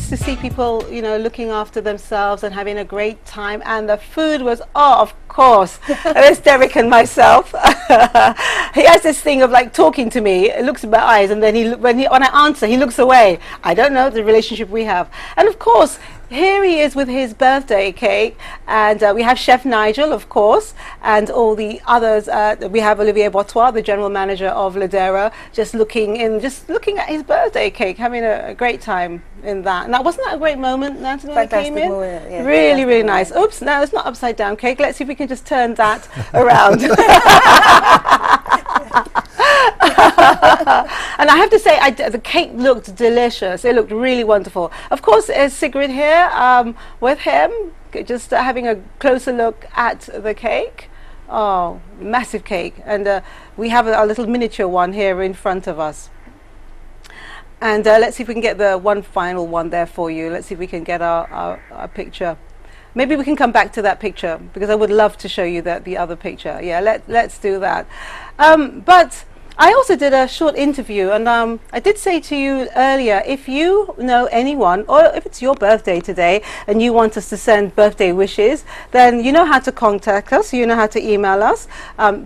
nice to see people, you know, looking after themselves and having a great time. And the food was, oh, of course. There's Derek and myself. He has this thing of like talking to me. It looks at my eyes, and then when I answer, he looks away. I don't know the relationship we have. And of course, here he is with his birthday cake, and we have Chef Nigel, of course, and all the others. We have Olivier Boitois, the general manager of Ladera, just looking at his birthday cake, having a great time in that. Now, wasn't that a great moment, Natalie, when it came in? Moment, yeah, really, really nice. Oops, no, it's not upside down cake. Let's see if we can just turn that around. And I have to say, the cake looked delicious. It looked really wonderful. Of course, there's Sigrid here with him, just having a closer look at the cake. Oh, massive cake. And we have a little miniature one here in front of us. And let's see if we can get the one final one there for you. Let's see if we can get our picture. Maybe we can come back to that picture, because I would love to show you the other picture. Yeah, let's do that. But I also did a short interview, and I did say to you earlier, if you know anyone, or if it's your birthday today and you want us to send birthday wishes, then you know how to contact us, you know how to email us.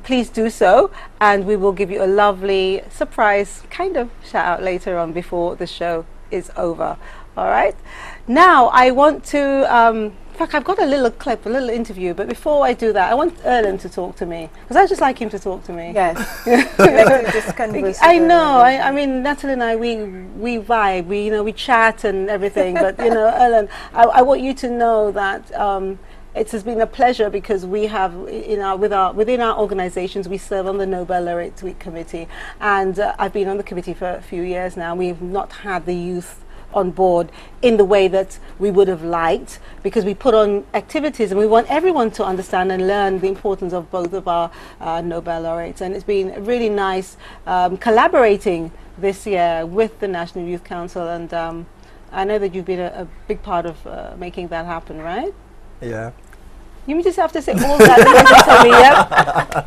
Please do so, and we will give you a lovely surprise kind of shout out later on before the show is over. All right. Now I want to in fact, I've got a little clip, a little interview, but before I do that, I want Erlen to talk to me, because I just like him to talk to me. Yes. I know. I mean, Natalie and I, we vibe. We chat and everything. But Erlen, I want you to know that it has been a pleasure, because we have within our organizations, we serve on the Nobel Laureate Week Committee, and I've been on the committee for a few years now. We've not had the youth on board in the way that we would have liked, because we put on activities and we want everyone to understand and learn the importance of both of our Nobel laureates. And it's been really nice collaborating this year with the National Youth Council, and I know that you've been a big part of making that happen, right? Yeah. You just have to say all that.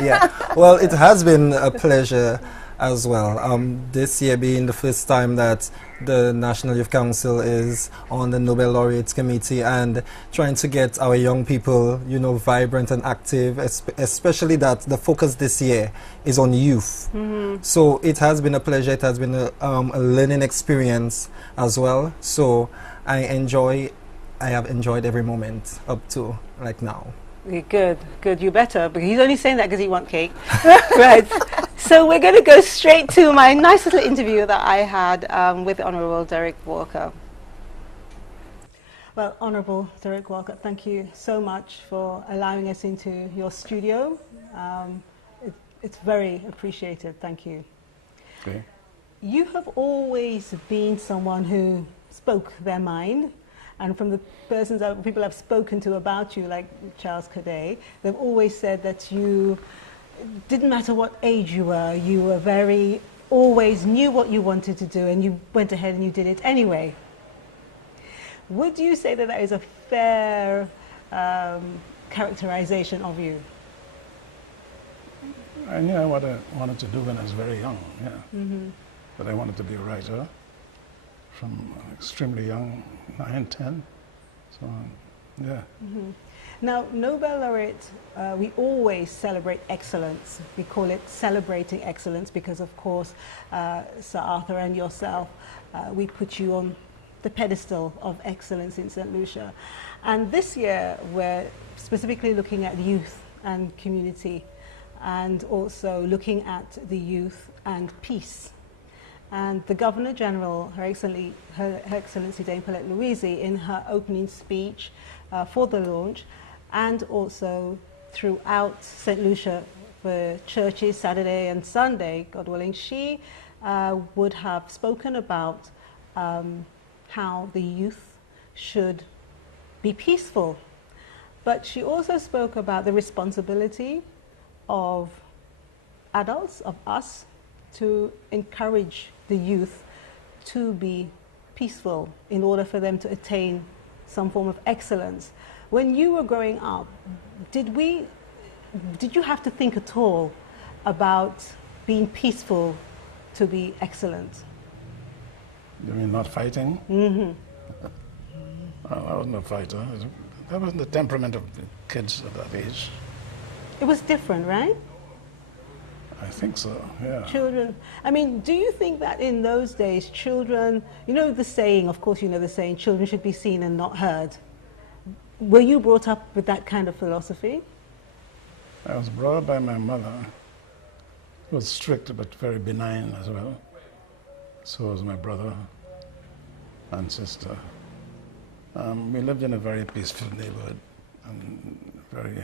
Yeah. Well, it has been a pleasure as well. This year being the first time that the National Youth Council is on the Nobel Laureates Committee, and trying to get our young people, vibrant and active, especially that the focus this year is on youth. Mm-hmm. So it has been a pleasure. It has been a learning experience as well. So I have enjoyed every moment up to right now. Good. You better, because he's only saying that because he wants cake. Right. So we're going to go straight to my nice little interview that I had with Honourable Derek Walker. Well, Honourable Derek Walker, thank you so much for allowing us into your studio. It's very appreciated. Thank you. Okay. You have always been someone who spoke their mind. And from the persons that people have spoken to about you, like Charles Cadet, they've always said that you didn't matter what age you were always knew what you wanted to do, and you went ahead and you did it anyway. Would you say that is a fair characterization of you? I knew what I wanted to do when I was very young, yeah. Mm-hmm. But I wanted to be a writer from extremely young, 9, 10. So, yeah. Mm-hmm. Now, Nobel Laureate, we always celebrate excellence. We call it celebrating excellence because, of course, Sir Arthur and yourself, we put you on the pedestal of excellence in Saint Lucia. And this year, we're specifically looking at youth and community, and also looking at the youth and peace. And the Governor General, Her Excellency Dame Paulette Louisi, in her opening speech for the launch, and also throughout St. Lucia for churches Saturday and Sunday, God willing, she would have spoken about how the youth should be peaceful. But she also spoke about the responsibility of adults, of us, to encourage the youth to be peaceful in order for them to attain some form of excellence. When you were growing up, did you have to think at all about being peaceful to be excellent? You mean not fighting? Mm-hmm. I wasn't a fighter. That wasn't the temperament of the kids at that age. It was different, right? I think so, yeah. Children, I mean, do you think that in those days, children, you know the saying, of course you know the saying, children should be seen and not heard. Were you brought up with that kind of philosophy? I was brought up by my mother, who was strict but very benign as well. So was my brother and sister. We lived in a very peaceful neighborhood and very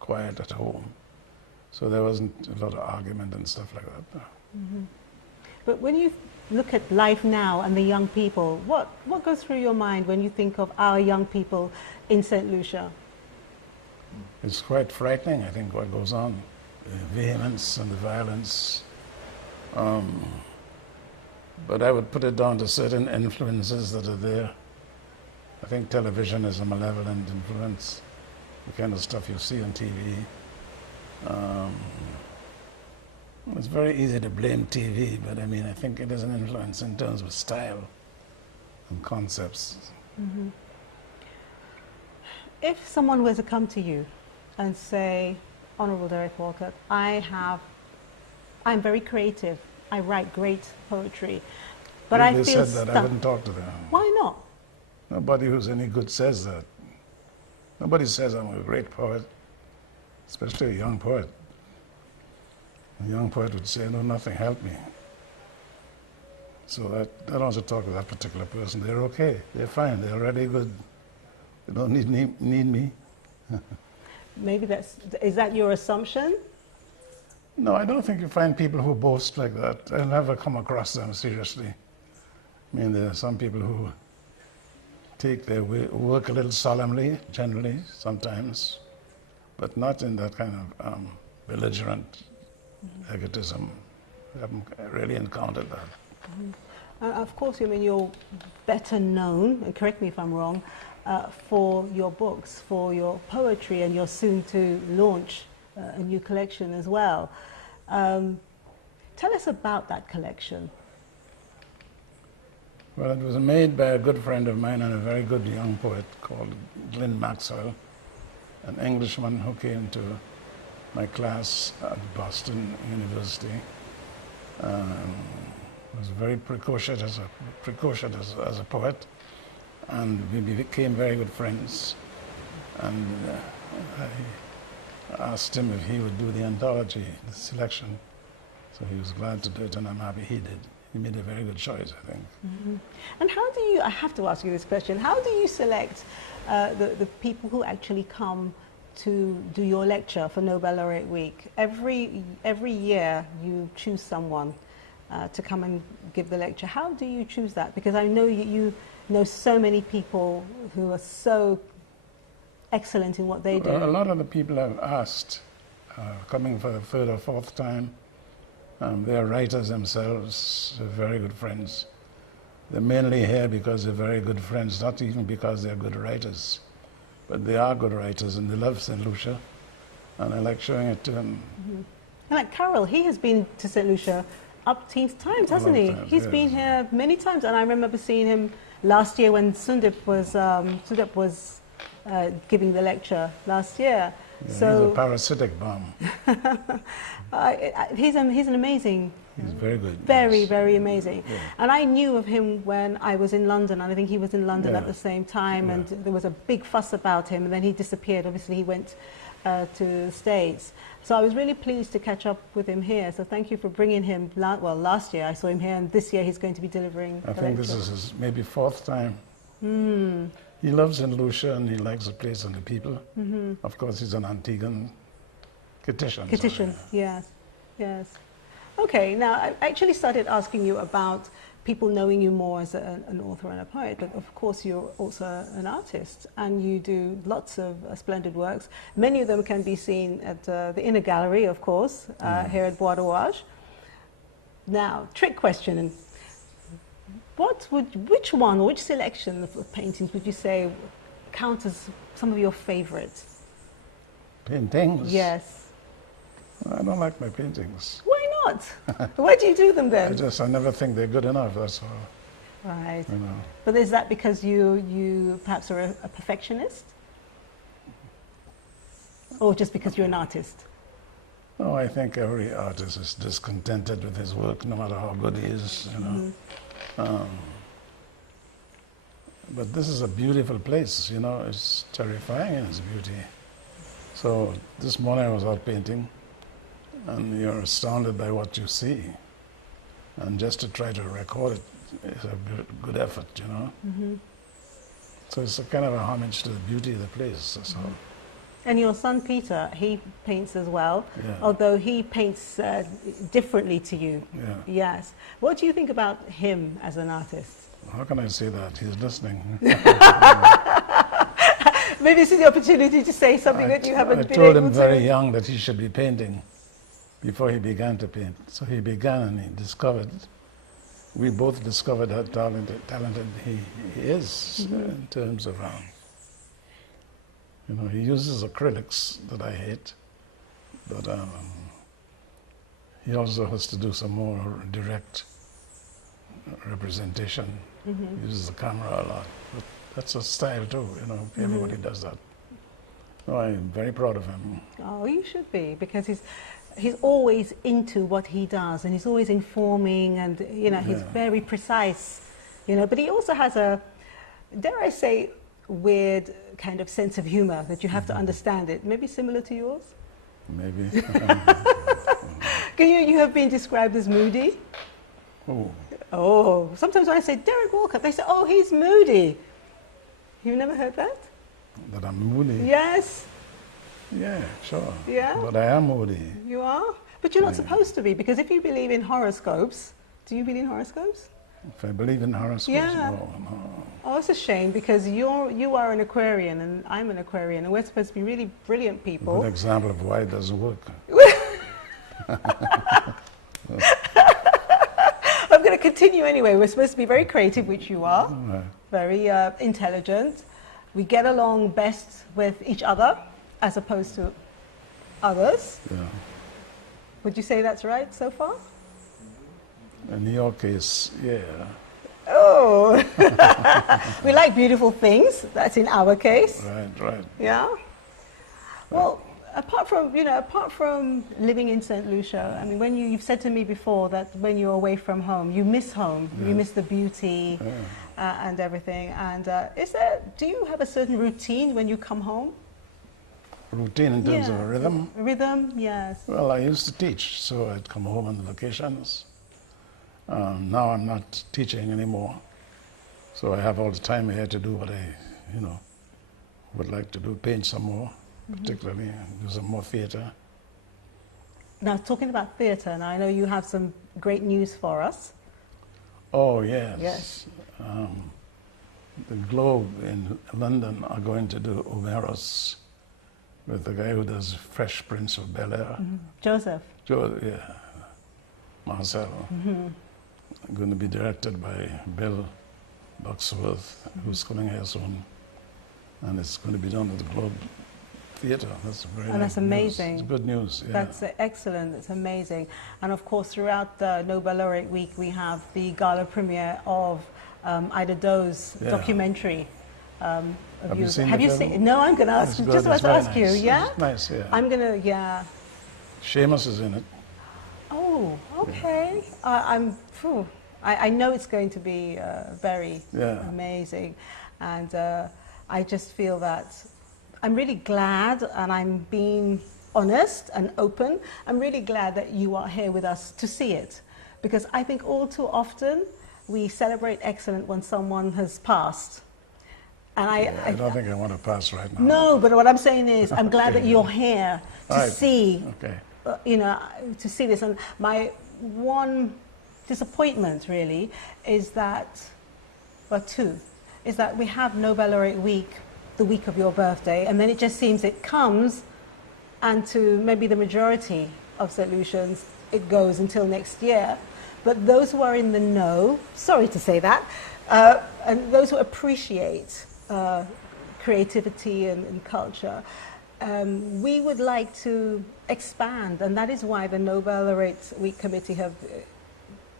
quiet at home. So there wasn't a lot of argument and stuff like that. Mm-hmm. But when you look at life now and the young people, what goes through your mind when you think of our young people in Saint Lucia? It's quite frightening, I think, what goes on. The vehemence and the violence. But I would put it down to certain influences that are there. I think television is a malevolent influence, the kind of stuff you see on TV. It's very easy to blame TV, but I mean, I think it is an influence in terms of style and concepts. Mm-hmm. If someone were to come to you and say, Honorable Derek Walcott, I'm very creative, I write great poetry, but I feel stuck. If they said that, I stuck. wouldn't talk to them. Why not? Nobody who's any good says that. Nobody says I'm a great poet, especially a young poet. A young poet would say, no, nothing, help me. So I don't have to talk to that particular person. They're okay, they're fine, they're already good. They don't need me. Maybe is that your assumption? No, I don't think you find people who boast like that. I'll never come across them seriously. I mean, there are some people who take their work a little solemnly, generally, sometimes, but not in that kind of belligerent egotism. I haven't really encountered that. Mm-hmm. Of course, I mean, you're better known, and correct me if I'm wrong, for your books, for your poetry, and you're soon to launch a new collection as well. Tell us about that collection. Well, it was made by a good friend of mine and a very good young poet called Glyn Maxwell, an Englishman who came to my class at Boston University. Was very precocious as a poet, and we became very good friends. And I asked him if he would do the anthology, the selection. So he was glad to do it, and I'm happy he did. He made a very good choice, I think. Mm-hmm. And how do you, I have to ask you this question, how do you select the people who actually come to do your lecture for Nobel Laureate Week? Every year you choose someone to come and give the lecture. How do you choose that? Because I know you know so many people who are so excellent in what they do. Well, a lot of the people I've asked, coming for the third or fourth time, they are writers themselves, they're very good friends. They're mainly here because they're very good friends, not even because they're good writers. But they are good writers and they love Saint Lucia, and I like showing it to them. Mm-hmm. And like Carol, he has been to Saint Lucia up-teens times, hasn't he? He's been here many times, and I remember seeing him last year when Sundip was giving the lecture last year. Yeah, so he's a parasitic bomb. He's an amazing. He's very good. Very, yes. very amazing. Yeah. And I knew of him when I was in London, and I think he was in London at the same time, and there was a big fuss about him, and then he disappeared. Obviously, he went to the States. So I was really pleased to catch up with him here. So thank you for bringing him. Last year I saw him here, and this year he's going to be delivering I think this is his maybe fourth time. Mm. He loves Saint Lucia, and he likes the place and the people. Mm-hmm. Of course, he's an Antiguan Kittian. Kittian, yes, yes. Okay, now I actually started asking you about people knowing you more as an author and a poet, but of course you're also an artist, and you do lots of splendid works. Many of them can be seen at the Inner Gallery, of course, here at Bois de Wage. Now, trick question. Which selection of paintings would you say count as some of your favorites? Paintings? Yes. I don't like my paintings. Why not? Why do you do them then? I never think they're good enough, that's all. Right. You know. But is that because you perhaps are a perfectionist? Or just because you're an artist? No, I think every artist is discontented with his work, no matter how good he is, you know. But this is a beautiful place, you know. It's terrifying in its beauty. So this morning I was out painting, and you're astounded by what you see. And just to try to record it is a good effort, you know. So it's a kind of a homage to the beauty of the place. That's all. And your son Peter, he paints as well, Yeah. although he paints differently to you. Yeah. Yes. What do you think about him as an artist? How can I say that? He's listening. Maybe this is the opportunity to say something that you haven't I been told able him to. very young that he should be painting before he began to paint. So he began and he discovered, we both discovered how talented he is in terms of, you know, he uses acrylics that I hate, but he also has to do some more direct representation. He uses the camera a lot. But that's a style too, you know, everybody does that. No, I'm very proud of him. Oh, you should be, because he's always into what he does, and he's always informing, and you know, he's very precise, you know. But he also has a, dare I say, weird kind of sense of humor that you have to understand it. Maybe similar to yours. Maybe. You have been described as moody. Oh, Oh, sometimes when I say Derek Walker, they say, "Oh, he's moody." You've never heard that? that I'm moody. Yes, Yeah, sure. Yeah? But I am moody. you are. But you're not Yeah. supposed to be, because if you believe in horoscopes, do you believe in horoscopes? If I believe in horoscopes, Yeah. no. Oh, it's a shame, because you are an Aquarian and I'm an Aquarian, and we're supposed to be really brilliant people. Good example of why it doesn't work. I'm going to continue anyway. We're supposed to be very creative, which you are, Right. very intelligent. We get along best with each other as opposed to others. Yeah. Would you say that's right so far? In your case, yeah. Oh, we like beautiful things. That's in our case. Right. Yeah. Well, apart from living in Saint Lucia, I mean, when you've said to me before that when you're away from home, you miss home. You miss the beauty and everything. And do you have a certain routine when you come home? Routine in terms of a rhythm? Rhythm, yes. Well, I used to teach, so I'd come home on the vacations. Now I'm not teaching anymore, so I have all the time here to do what I, would like to do, paint some more, particularly, do some more theatre. Now, talking about theatre, now I know you have some great news for us. Oh, yes. Yes. The Globe in London are going to do Omeros with the guy who does Fresh Prince of Bel-Air. Joseph. Marcel. Going to be directed by Bill Bucksworth, who's coming here soon. And it's going to be done at the Globe Theatre. That's very And that's nice amazing. News. It's good news, yeah. That's excellent. It's amazing. And of course, throughout the Nobel Laureate Week, we have the gala premiere of Ida Doe's documentary. Have you seen the film? seen? No, I'm going to ask. It's Just good. about It's to very ask you. nice. Yeah. It's nice, yeah. I'm going to. Yeah. Seamus is in it. Oh, okay. I know it's going to be very amazing, and I just feel that I'm really glad, and I'm being honest and open. I'm really glad that you are here with us to see it, because I think all too often we celebrate excellence when someone has passed. And I don't think I want to pass right now. No, but what I'm saying is I'm glad that you're here to see. Okay. To see this. And my one disappointment really is that, is that we have Nobel Laureate Week, the week of your birthday, and then it just seems it comes, and to maybe the majority of St. Lucians, it goes until next year. But those who are in the know, sorry to say that, and those who appreciate creativity and culture, we would like to expand, and that is why the Nobel Laureate Week Committee have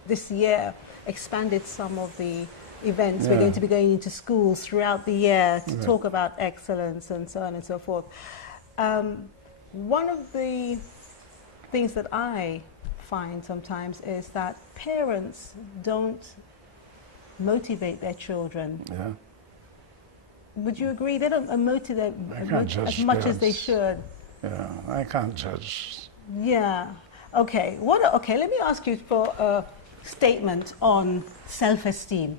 this year expanded some of the events. Yeah. We're going to be going into schools throughout the year to Yeah. talk about excellence and so on and so forth. One of the things that I find sometimes is that parents don't motivate their children. Yeah. Would you agree? They don't motivate I can't judge as much as they parents. should. Yeah, I can't judge. Yeah. Okay. Okay. Let me ask you for a statement on self-esteem.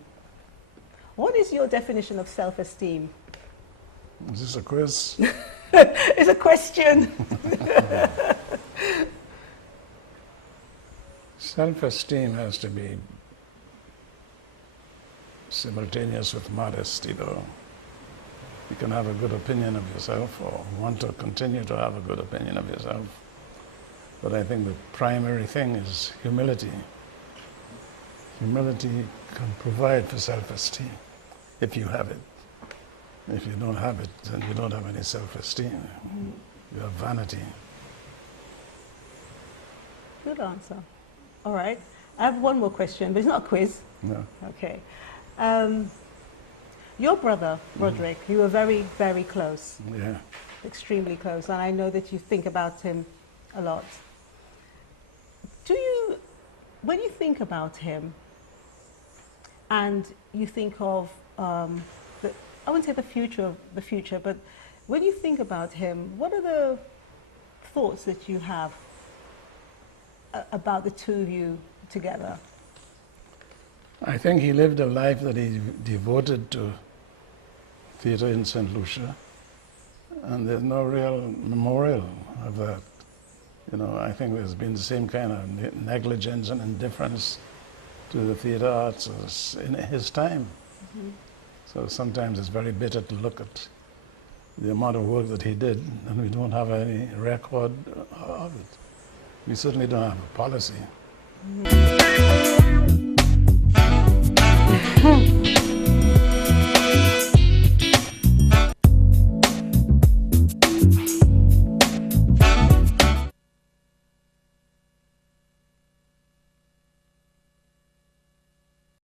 What is your definition of self-esteem? Is this a quiz? It's a question. Self-esteem has to be simultaneous with modesty, though. You can have a good opinion of yourself or want to continue to have a good opinion of yourself. But I think the primary thing is humility. Humility can provide for self-esteem if you have it. If you don't have it, then you don't have any self-esteem. You have vanity. Good answer. All right. I have one more question, but it's not a quiz. No. Okay. Your brother, Roderick, you were very, very close, Yeah. extremely close, and I know that you think about him a lot. When you think about him, and you think of, I wouldn't say the future, but when you think about him, what are the thoughts that you have about the two of you together? I think he lived a life that he devoted to theatre in Saint Lucia, and there's no real memorial of that. You know, I think there's been the same kind of negligence and indifference to the theatre arts as in his time. Mm-hmm. So sometimes it's very bitter to look at the amount of work that he did, and we don't have any record of it. We certainly don't have a policy. Mm-hmm.